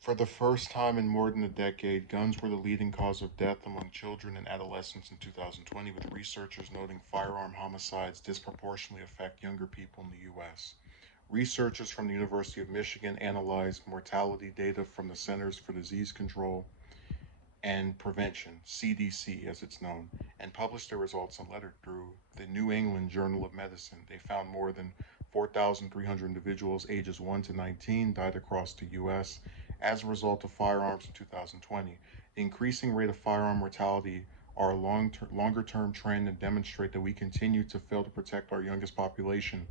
For the first time in more than a decade, guns were the leading cause of death among children and adolescents in 2020, with researchers noting firearm homicides disproportionately affect younger people in the U.S. Researchers from the University of Michigan analyzed mortality data from the Centers for Disease Control and Prevention, CDC as it's known, and published their results in letter through the New England Journal of Medicine. They found more than 4,300 individuals ages 1 to 19 died across the U.S. as a result of firearms in 2020. The increasing rate of firearm mortality are a longer term trend and demonstrate that we continue to fail to protect our youngest population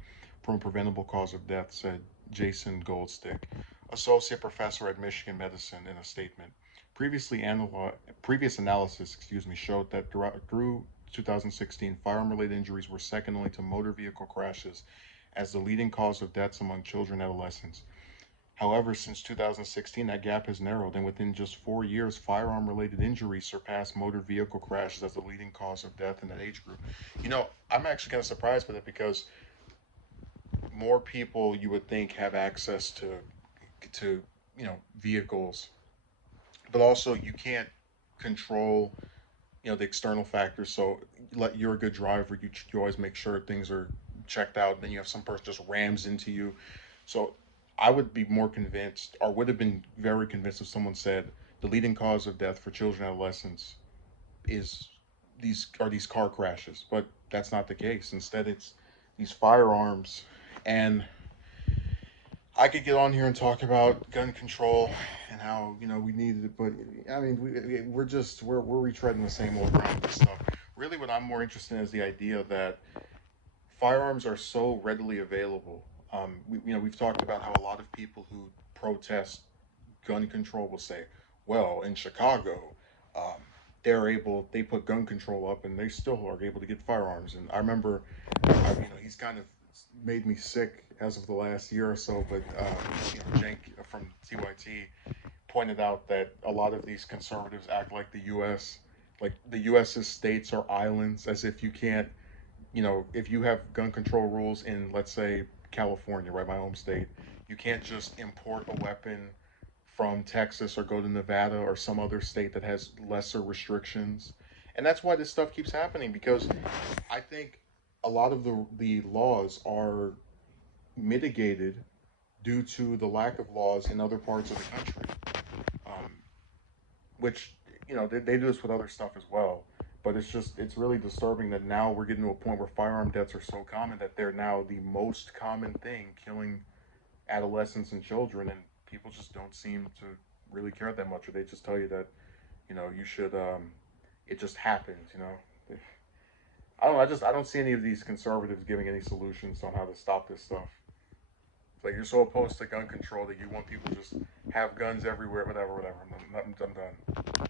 from a preventable cause of death, said Jason Goldstick, associate professor at Michigan Medicine, in a statement. Previous analysis, showed that through 2016, firearm-related injuries were second only to motor vehicle crashes as the leading cause of deaths among children and adolescents. However, since 2016, that gap has narrowed, and within just 4 years, firearm-related injuries surpassed motor vehicle crashes as the leading cause of death in that age group. I'm actually kind of surprised by that because more people you would think have access to vehicles, but also you can't control the external factors. So you're a good driver, you always make sure things are checked out, and then you have some person just rams into you. So I would be more convinced, or would have been very convinced, if someone said the leading cause of death for children and adolescents is these car crashes, but that's not the case. Instead, it's these firearms. And I could get on here and talk about gun control and how we needed it, but I mean we're retreading the same old ground with stuff. Really, what I'm more interested in is the idea that firearms are so readily available. We've talked about how a lot of people who protest gun control will say, "Well, in Chicago, um, they put gun control up, and they still are able to get firearms." And I remember, he's kind of made me sick as of the last year or so. But Cenk from TYT pointed out that a lot of these conservatives act like the U.S. Like the U.S.'s states are islands, as if you can't, if you have gun control rules in, let's say, California, right, my home state, you can't just import a weapon from Texas or go to Nevada or some other state that has lesser restrictions. And that's why this stuff keeps happening, because I think a lot of the laws are mitigated due to the lack of laws in other parts of the country, um, which they do this with other stuff as well. But it's really disturbing that now we're getting to a point where firearm deaths are so common that they're now the most common thing killing adolescents and children, and people just don't seem to really care that much, or they just tell you that you should. It just happens. I don't know. I don't see any of these conservatives giving any solutions on how to stop this stuff. It's like you're so opposed to gun control that you want people to just have guns everywhere, whatever, whatever. I'm done.